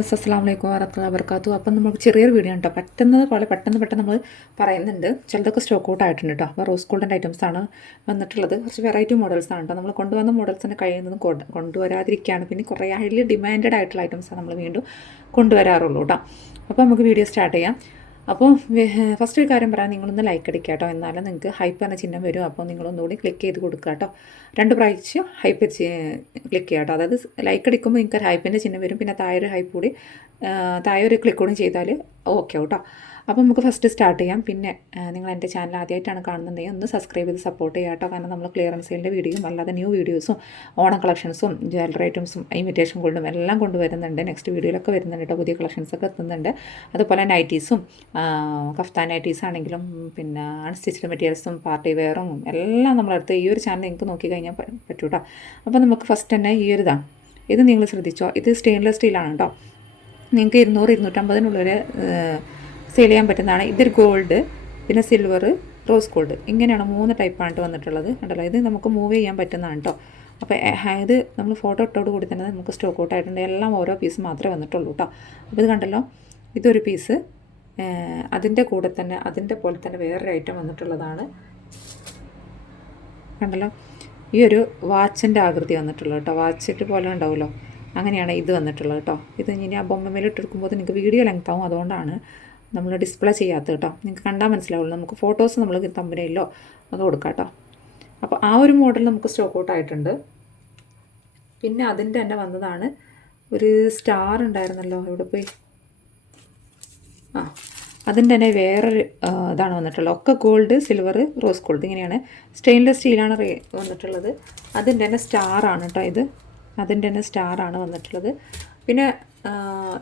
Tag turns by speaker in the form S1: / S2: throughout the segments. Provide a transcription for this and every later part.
S1: അസ്സാം വലൈക്കും വാറത്തുള്ള വർക്കാത്തു അപ്പം നമുക്ക് ചെറിയൊരു വീഡിയോ കേട്ടോ പറ്റുന്നത് പോലെ പെട്ടെന്ന് പെട്ടെന്ന് നമ്മൾ പറയുന്നുണ്ട്. ചിലതൊക്കെ സ്റ്റോക്ക് ഔട്ട് ആയിട്ടുണ്ട് കേട്ടോ അപ്പോൾ റോസ് ഐറ്റംസ് ആണ് വന്നിട്ടുള്ളത്. കുറച്ച് വെറൈറ്റി മോഡൽസ് ആണ് കേട്ടോ നമ്മൾ കൊണ്ടുവന്ന മോഡൽസിന് കഴിയുന്നതും കൊണ്ട് കൊണ്ടുവരാതിരിക്കുകയാണ്. പിന്നെ കുറേ ഹൈലി ഡിമാൻഡ് ആയിട്ടുള്ള ഐറ്റംസാണ് നമ്മൾ വീണ്ടും കൊണ്ടുവരാറുള്ളൂ കേട്ടോ അപ്പോൾ നമുക്ക് വീഡിയോ സ്റ്റാർട്ട് ചെയ്യാം. അപ്പോൾ ഫസ്റ്റ് ഒരു കാര്യം പറയാം. നിങ്ങളൊന്ന് ലൈക്ക് അടിക്കുക കേട്ടോ എന്നാലും നിങ്ങൾക്ക് ഹൈപ്പ് എന്ന ചിഹ്നം വരും. അപ്പോൾ നിങ്ങളൊന്നുകൂടി ക്ലിക്ക് ചെയ്ത് കൊടുക്കുക കേട്ടോ രണ്ട് പ്രാവശ്യം ഹൈപ്പ് ക്ലിക്ക് ചെയ്യുക കേട്ടോ അതായത് ലൈക്ക് അടിക്കുമ്പോൾ നിങ്ങൾക്ക് ഹൈപ്പിന്റെ ചിഹ്നം വരും. പിന്നെ താഴെ ഒരു ഹൈപ്പ് കൂടി താഴെ ഒരു ക്ലിക്ക് കൂടി ചെയ്താൽ ഓക്കെ കേട്ടോ അപ്പോൾ നമുക്ക് ഫസ്റ്റ് സ്റ്റാർട്ട് ചെയ്യാം. പിന്നെ നിങ്ങൾ എന്റെ ചാനൽ ആദ്യമായിട്ടാണ് കാണുന്നുണ്ടെങ്കിൽ ഒന്ന് സബ്സ്ക്രൈബ് ചെയ്ത് സപ്പോർട്ട് ചെയ്യുക കേട്ടോ. കാരണം നമ്മൾ ക്ലിയറൻസ് സെയിലിന്റെ വീഡിയോയും അല്ലാതെ ന്യൂ വീഡിയോസും ഓണം കളക്ഷൻസും ജ്വല്ലറി ഐറ്റംസും ഇമിറ്റേഷൻ ഗോൾഡും എല്ലാം കൊണ്ടുവരുന്നുണ്ട്. നെക്സ്റ്റ് വീഡിയോയിലൊക്കെ വരുന്നുണ്ട് കേട്ടോ. പുതിയ കളക്ഷൻസൊക്കെ എത്തുന്നുണ്ട്. അതുപോലെ നൈറ്റീസും കഫ്താൻ നൈറ്റീസ് ആണെങ്കിലും പിന്നെ അൺസ്റ്റിച്ച്ഡ് മെറ്റീരിയൽസും പാർട്ടി വെയറും എല്ലാം നമ്മളെടുത്ത് ഈ ഒരു ചാനൽ നിങ്ങൾക്ക് നോക്കി കഴിഞ്ഞാൽ പറ്റൂ കേട്ടോ അപ്പോൾ നമുക്ക് ഫസ്റ്റ് തന്നെ ഈ ഒരു ഇതാണ് ഇത് നിങ്ങൾ ശ്രദ്ധിച്ചോ? ഇത് സ്റ്റെയിൻലെസ് സ്റ്റീലാണ് കേട്ടോ നിങ്ങൾക്ക് ഇരുന്നൂറ് ഇരുന്നൂറ്റമ്പതിനുള്ളിൽ സെയിൽ ചെയ്യാൻ പറ്റുന്നതാണ്. ഇതൊരു ഗോൾഡ് പിന്നെ സിൽവർ റോസ് ഗോൾഡ് ഇങ്ങനെയാണ് മൂന്ന് ടൈപ്പാണ് വന്നിട്ടുള്ളത്. കണ്ടല്ലോ ഇത് നമുക്ക് മൂവ് ചെയ്യാൻ പറ്റുന്നതാണ് കേട്ടോ അപ്പോൾ ഇത് നമ്മൾ ഫോട്ടോ ഇട്ടോട് കൂടി തന്നെ നമുക്ക് സ്റ്റോക്ക് ഔട്ട് ആയിട്ടുണ്ട്. എല്ലാം ഓരോ പീസ് മാത്രമേ വന്നിട്ടുള്ളൂ കേട്ടോ അപ്പോൾ ഇത് കണ്ടല്ലോ ഇതൊരു പീസ് അതിന്റെ കൂടെ തന്നെ അതിന്റെ പോലെ തന്നെ വേറൊരു ഐറ്റം വന്നിട്ടുള്ളതാണ്. കണ്ടല്ലോ ഈ ഒരു വാച്ചിന്റെ ആകൃതി വന്നിട്ടുള്ളത് കേട്ടോ വാച്ചിട്ട് പോലെ ഉണ്ടാവുമല്ലോ. അങ്ങനെയാണ് ഇത് വന്നിട്ടുള്ളത് കേട്ടോ ഇത് ഇനി ആ ബൊമ്മ മേലിട്ടെടുക്കുമ്പോൾ നിങ്ങൾക്ക് വീഡിയോ ലെങ്ത് ആവും അതുകൊണ്ടാണ്. നമ്മൾ ഡിസ്പ്ലേ ചെയ്യാത്ത കേട്ടോ. നിങ്ങൾക്ക് കണ്ടാൽ മനസ്സിലാവുള്ളൂ. നമുക്ക് ഫോട്ടോസ് നമ്മൾ തമ്പനയിലോ അത് കൊടുക്കാം കേട്ടോ. അപ്പോൾ ആ ഒരു മോഡൽ നമുക്ക് സ്റ്റോക്ക് ഔട്ട് ആയിട്ടുണ്ട്. പിന്നെ അതിന്റെ തന്നെ വന്നതാണ് ഒരു സ്റ്റാർ ഉണ്ടായിരുന്നല്ലോ. എവിടെ പോയി? ആ അതിന്റെ തന്നെ വേറൊരു ഇതാണ് വന്നിട്ടുള്ളത്. ഒക്കെ ഗോൾഡ് സിൽവർ റോസ് ഗോൾഡ് ഇങ്ങനെയാണ്. സ്റ്റെയിൻലെസ് സ്റ്റീലാണ് വന്നിട്ടുള്ളത്. അതിന്റെ തന്നെ സ്റ്റാറാണ് കേട്ടോ ഇത്. അതിന്റെ തന്നെ സ്റ്റാറാണ് വന്നിട്ടുള്ളത്. പിന്നെ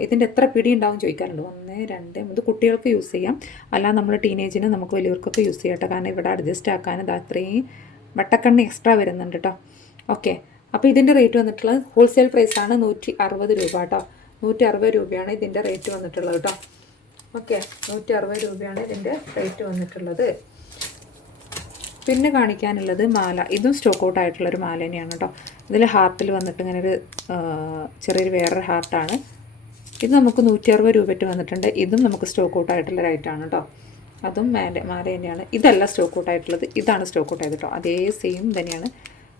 S1: ഇതിന്റെ എത്ര പിടി ഉണ്ടാവും ചോദിക്കാറുണ്ട്. ഒന്ന് രണ്ട് ഇത് കുട്ടികൾക്ക് യൂസ് ചെയ്യാം. അല്ല നമ്മൾ ടീനേജിന് നമുക്ക് വലിയവർക്കൊക്കെ യൂസ് ചെയ്യാം കാരണം ഇവിടെ അഡ്ജസ്റ്റ് ആക്കാനും ഇത് അത്രയും വട്ടക്കണ്ണി എക്സ്ട്രാ വരുന്നുണ്ട് കേട്ടോ. ഓക്കെ അപ്പോൾ ഇതിന്റെ റേറ്റ് വന്നിട്ടുള്ളത് ഹോൾസെയിൽ പ്രൈസാണ് നൂറ്റി അറുപത് രൂപ കേട്ടോ. നൂറ്റി അറുപത് രൂപയാണ് ഇതിന്റെ റേറ്റ് വന്നിട്ടുള്ളത് കേട്ടോ. ഓക്കെ നൂറ്റി അറുപത് രൂപയാണ് ഇതിന്റെ റേറ്റ് വന്നിട്ടുള്ളത്. പിന്നെ കാണിക്കാനുള്ളത് മാല. ഇതും സ്റ്റോക്ക് ഔട്ട് ആയിട്ടുള്ളൊരു മാല തന്നെയാണ് കേട്ടോ. ഇതിൽ ഹാർട്ടിൽ വന്നിട്ട് ഇങ്ങനെ ഒരു ചെറിയൊരു വേറൊരു ഹാർട്ടാണ് ഇത് നമുക്ക് നൂറ്റി അറുപത് രൂപയ്ക്ക് വന്നിട്ടുണ്ട്. ഇതും നമുക്ക് സ്റ്റോക്ക് ഔട്ട് ആയിട്ടുള്ള റൈറ്റാണ് കേട്ടോ അതും മാല മാല തന്നെയാണ്. ഇതല്ല സ്റ്റോക്ക് ഔട്ട് ആയിട്ടുള്ളത്. ഇതാണ് സ്റ്റോക്ക് ഔട്ട് ആയത് കേട്ടോ അതേ സെയിം തന്നെയാണ്.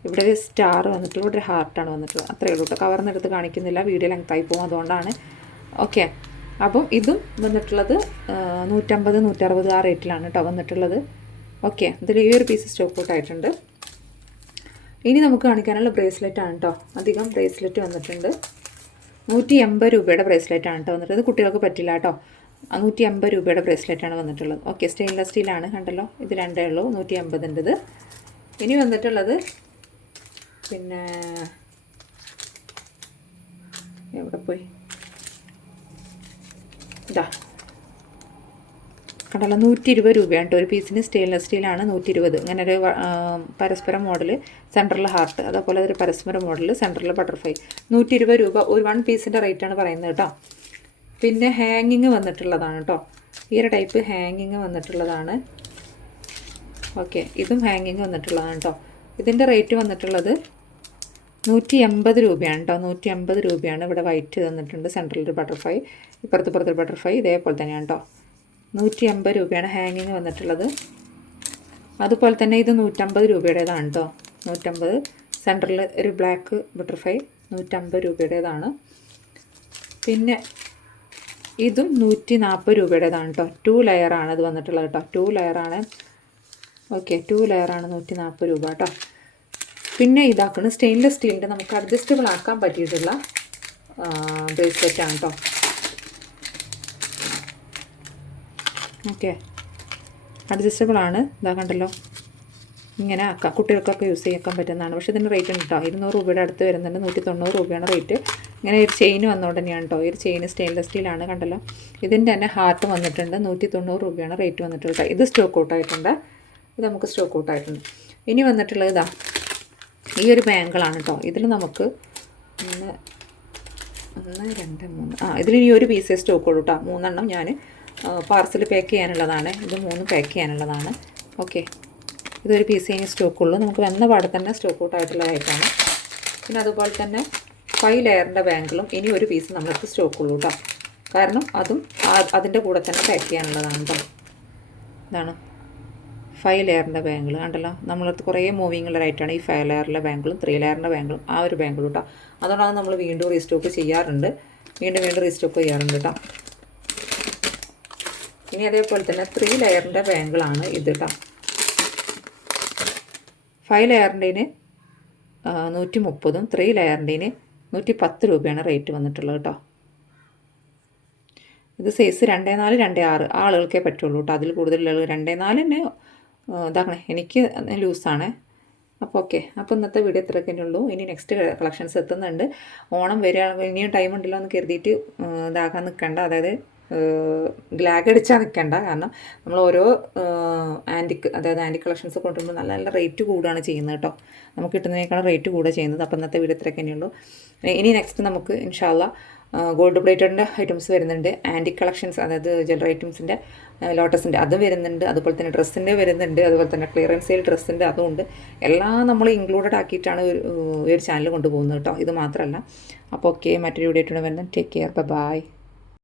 S1: ഇവിടെ ഒരു സ്റ്റാർ വന്നിട്ടുള്ള ഇവിടെ ഒരു ഹാർട്ടാണ് വന്നിട്ടുള്ളത്. അത്രയേ ഉള്ളൂ കേട്ടോ കവർന്നെടുത്ത് കാണിക്കുന്നില്ല. വീഡിയോ ലെങ്ത്തായി പോകും അതുകൊണ്ടാണ്. ഓക്കെ അപ്പം ഇതും വന്നിട്ടുള്ളത് നൂറ്റമ്പത് നൂറ്ററുപത് ആ റേറ്റിലാണ് കേട്ടോ വന്നിട്ടുള്ളത്. ഓക്കെ ഇതിൽ ഈ ഒരു പീസ് സ്റ്റോക്ക് ഔട്ട് ആയിട്ടുണ്ട്. ഇനി നമുക്ക് കാണിക്കാനുള്ള ബ്രേസ്ലെറ്റ് ആണ് കേട്ടോ അധികം ബ്രേസ്ലെറ്റ് വന്നിട്ടുണ്ട്. നൂറ്റി എൺപത് രൂപയുടെ ബ്രേസ്ലെറ്റാണ് കേട്ടോ വന്നിട്ടത് കുട്ടികൾക്ക് പറ്റില്ല കേട്ടോ നൂറ്റി എൺപത് രൂപയുടെ ബ്രേസ്ലെറ്റാണ് വന്നിട്ടുള്ളത്. ഓക്കെ സ്റ്റെയിൻലെസ് സ്റ്റീലാണ് കണ്ടല്ലോ. ഇത് രണ്ടേ ഉള്ളൂ നൂറ്റി എൺപതിന്റെത് ഇനി വന്നിട്ടുള്ളത് പിന്നെ എവിടെ പോയി? ഇതാ. കണ്ടല്ലോ നൂറ്റി ഇരുപത് രൂപയാണ് കേട്ടോ ഒരു പീസിന് സ്റ്റെയിൻലെസ് സ്റ്റീലാണ് നൂറ്റി ഇരുപത് ഇങ്ങനെ ഒരു പരസ്പര മോഡൽ സെൻട്രൽ ഹാർട്ട്. അതേപോലെ ഒരു പരസ്പര മോഡൽ സെൻട്രൽ ബട്ടർഫ്ലൈ. നൂറ്റി ഇരുപത് രൂപ ഒരു വൺ പീസിന്റെ റേറ്റാണ് പറയുന്നത് കേട്ടോ. പിന്നെ ഹാങ്ങിങ് വന്നിട്ടുള്ളതാണ് കേട്ടോ ഈ ഒരു ടൈപ്പ് ഹാങ്ങിങ് വന്നിട്ടുള്ളതാണ്. ഓക്കെ ഇതും ഹാങ്ങിങ് വന്നിട്ടുള്ളതാണ് കേട്ടോ ഇതിന്റെ റേറ്റ് വന്നിട്ടുള്ളത് നൂറ്റി എൺപത് രൂപയാണ് കേട്ടോ നൂറ്റി എൺപത് രൂപയാണ് ഇവിടെ വൈറ്റ് തന്നിട്ടുണ്ട് സെൻട്രൽ ഒരു ബട്ടർഫ്ലൈ. ഇപ്പുറത്ത് ഇപ്പുറത്തൊരു ബട്ടർഫ്ലൈ ഇതേപോലെ തന്നെയാണ് കേട്ടോ നൂറ്റി അമ്പത് രൂപയാണ് ഹാങ്ങിങ് വന്നിട്ടുള്ളത്. അതുപോലെ തന്നെ ഇത് നൂറ്റമ്പത് രൂപയുടേതാണ് കേട്ടോ നൂറ്റമ്പത്. സെന്ററിൽ ഒരു ബ്ലാക്ക് ബട്ടർഫ്ലൈ നൂറ്റമ്പത് രൂപയുടേതാണ്. പിന്നെ ഇതും നൂറ്റി നാൽപ്പത് രൂപയുടേതാണ് കേട്ടോ ടു ലെയറാണ് ഇത് വന്നിട്ടുള്ളത് കേട്ടോ ടു ലെയറാണ് ഓക്കെ ടു ലെയറാണ് നൂറ്റി നാൽപ്പത് രൂപ കേട്ടോ പിന്നെ ഇതാക്കുന്നത് സ്റ്റെയിൻലെസ് സ്റ്റീലിന്റെ നമുക്ക് അഡ്ജസ്റ്റബിൾ ആക്കാൻ പറ്റിയിട്ടുള്ള ബ്രേസ്ലെറ്റാണ് കേട്ടോ ഓക്കെ. അഡ്ജസ്റ്റബിൾ ആണ് ഇതാ കണ്ടല്ലോ. ഇങ്ങനെ ആക്കാം കുട്ടികൾക്കൊക്കെ യൂസ് ചെയ്യാൻ പറ്റുന്നതാണ്. പക്ഷേ ഇതിന് റേറ്റ് ഉണ്ട് കേട്ടോ ഇരുന്നൂറ് രൂപയുടെ അടുത്ത് വരുന്നുണ്ട്. നൂറ്റി തൊണ്ണൂറ് രൂപയാണ് റേറ്റ്. ഇങ്ങനെ ഒരു ചെയിൻ വന്നുകൊണ്ട് തന്നെയാണ് കേട്ടോ ഈ ഒരു ചെയിൻ സ്റ്റെയിൻലെസ് സ്റ്റീലാണ് കണ്ടല്ലോ. ഇതിന്റെ തന്നെ ഹാർട്ട് വന്നിട്ടുണ്ട്. നൂറ്റി തൊണ്ണൂറ് രൂപയാണ് റേറ്റ് വന്നിട്ടുള്ളത്. ഇത് സ്റ്റോക്ക് ഔട്ട് ആയിട്ടുണ്ട്. ഇത് നമുക്ക് സ്റ്റോക്ക് ഔട്ട് ആയിട്ടുണ്ട്. ഇനി വന്നിട്ടുള്ളത് ഇതാ. ഈ ഒരു ബാങ്കിളാണ് കേട്ടോ ഇതിൽ നമുക്ക് ഒന്ന് ഒന്ന് രണ്ട് മൂന്ന്. ആ ഇതിൽ ഈ ഒരു പീസേ സ്റ്റോക്ക് ഉള്ളൂ കേട്ടോ മൂന്നെണ്ണം ഞാൻ പാർസൽ പാക്ക് ചെയ്യാനുള്ളതാണ്. ഇത് മൂന്ന് പാക്ക് ചെയ്യാനുള്ളതാണ്. ഓക്കെ ഇതൊരു പീസ് കഴിഞ്ഞ് സ്റ്റോക്ക് ഉള്ളൂ. നമുക്ക് വന്ന പാടെ തന്നെ സ്റ്റോക്ക് ഔട്ട് ആയിട്ടുള്ള ഐറ്റമാണ് പിന്നെ അതുപോലെ തന്നെ ഫൈവ് ലെയറിന്റെ ബാങ്കിളും ഇനി ഒരു പീസ് നമ്മളടുത്ത് സ്റ്റോക്കുള്ളൂ കേട്ടോ കാരണം അതും അതിന്റെ കൂടെ തന്നെ പാക്ക് ചെയ്യാനുള്ളതാണ് കേട്ടോ ഇതാണ് ഫൈവ് ലെയറിന്റെ ബാങ്കിൾ കണ്ടല്ലോ? നമ്മളടുത്ത് കുറേ മൂവിങ് ഉള്ള റൈറ്റാണ് ഈ ഫൈവ് ലെയറിലെ ബാങ്കിളും ത്രീ ലെയറിന്റെ ബാങ്കിളും ആ ഒരു ബാങ്കിൾ കേട്ടോ അതുകൊണ്ടാണ് നമ്മൾ വീണ്ടും റീസ്റ്റോക്ക് ചെയ്യാറുണ്ട്. വീണ്ടും വീണ്ടും റീസ്റ്റോക്ക് ചെയ്യാറുണ്ട് കേട്ടോ ഇനി അതേപോലെ തന്നെ ത്രീ ലെയറിന്റെ ബാങ്കിളാണ് ഇത് കേട്ടോ ഫൈവ് ലെയറിന്റെന് നൂറ്റി മുപ്പതും ത്രീ ലെയറിന്റെന് നൂറ്റി പത്ത് രൂപയാണ് റേറ്റ് വന്നിട്ടുള്ളത് കേട്ടോ ഇത് സൈസ് രണ്ടേ നാല് രണ്ടേ ആറ് ആളുകൾക്കേ പറ്റുള്ളൂ കേട്ടോ അതിൽ കൂടുതലുള്ള രണ്ടേ നാല് തന്നെ ഇതാക്കണേ എനിക്ക് ലൂസാണ് അപ്പോൾ ഓക്കെ അപ്പോൾ ഇന്നത്തെ വീഡിയോ ഇത്രയൊക്കെ ഉള്ളൂ. ഇനി നെക്സ്റ്റ് കളക്ഷൻസ് എത്തുന്നുണ്ട്. ഓണം വരിക ഇനിയും ടൈം ഉണ്ടല്ലോ എന്ന് കരുതിയിട്ട് ഇതാക്കാൻ നിൽക്കണ്ട അതായത് ഗ്ലാഗ് അടിച്ചാൽ നിൽക്കേണ്ട കാരണം നമ്മൾ ഓരോ ആന്റിക് അതായത് ആന്റി കളക്ഷൻസ് കൊണ്ടുവരുമ്പോൾ നല്ല നല്ല റേറ്റ് കൂടുകയാണ് ചെയ്യുന്നത് കേട്ടോ. നമുക്ക് കിട്ടുന്നതിനേക്കാളും റേറ്റ് കൂടുക ചെയ്യുന്നത്. അപ്പോൾ ഇന്നത്തെ വീഡിയോ ഇത്രയൊക്കെ തന്നെയുള്ളൂ ഇനി നെക്സ്റ്റ് നമുക്ക് ഇൻഷാല്ല ഗോൾഡ് പ്ലേറ്റഡിന്റെ ഐറ്റംസ് വരുന്നുണ്ട്. ആന്റി കളക്ഷൻസ് അതായത് ജ്വല്ലറി ഐറ്റംസിന്റെ ലോട്ടസിന്റെ അതും വരുന്നുണ്ട്. അതുപോലെ തന്നെ ഡ്രസ്സിന്റെ വരുന്നുണ്ട്. അതുപോലെ തന്നെ ക്ലിയറൻസ് സെയിൽ ഡ്രസ്സിന്റെ ഉണ്ട്. എല്ലാം നമ്മൾ ഇൻക്ലൂഡഡ് ആക്കിയിട്ടാണ് ഒരു ചാനൽ കൊണ്ടുപോകുന്നത് കേട്ടോ. ഇത് മാത്രമല്ല അപ്പോൾ ഓക്കെ മറ്റൊരു വീഡിയോ ആയിട്ടാണ് വരുന്നത് ടേക്ക് കെയർ ബൈ